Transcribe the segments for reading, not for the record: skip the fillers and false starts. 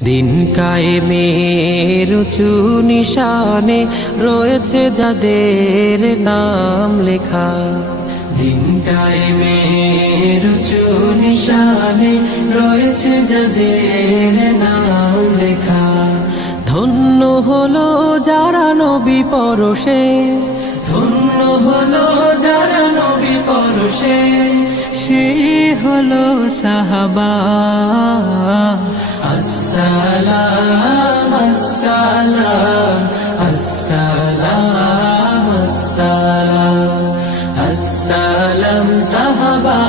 দিন কায়েমের উঁচু নিশানে রয়েছে যাদের নাম লেখা। দিন কায়েমের উঁচু নিশানে রয়েছে যাদের নাম লেখা। ধন্য হলো যারা নবী পরশে, ধন্য হলো যারা নবী পরশে, সে হলো সাহাবা। আসসালাম আসসালাম আসসালাম আসসালাম আসসালাম সাহাবা,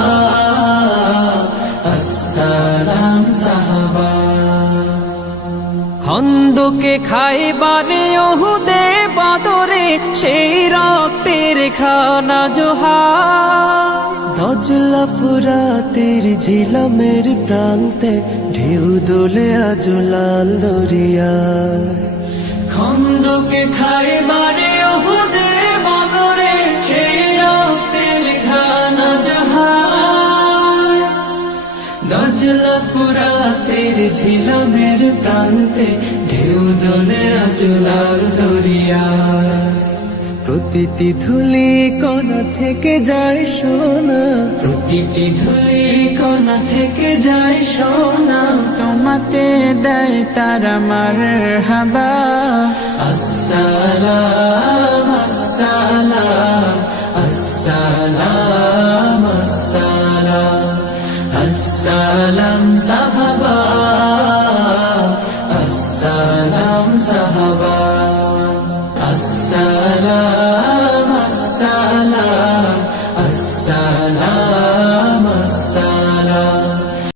আসসালাম সাহাবা। খন্দকে খাইবারে ওহুদে বদরে সেই রক্তের খানা জোহার। দজলা ফুরাতের ঝিলামের প্রান্তে ঢেউ দোলে আজ লাল দরিয়ায়। খন্দকে খাইবারে ওহুদে বদরে সেই রক্তের খানা জোহার। দজলা ফুরাতের ঝিলামের প্রান্তে ঢেউ দোলে আজ লাল দরিয়ায়। প্রতিটি ধুলি কণা থেকে যায় সোনা, প্রতিটি ধুলি কণা থেকে যায় সোনা। তোমাতে দেয় তারা মারহাবা। আসসালাম আসসালাম আসসালাম আসসালাম আসসালাম সাহাবা।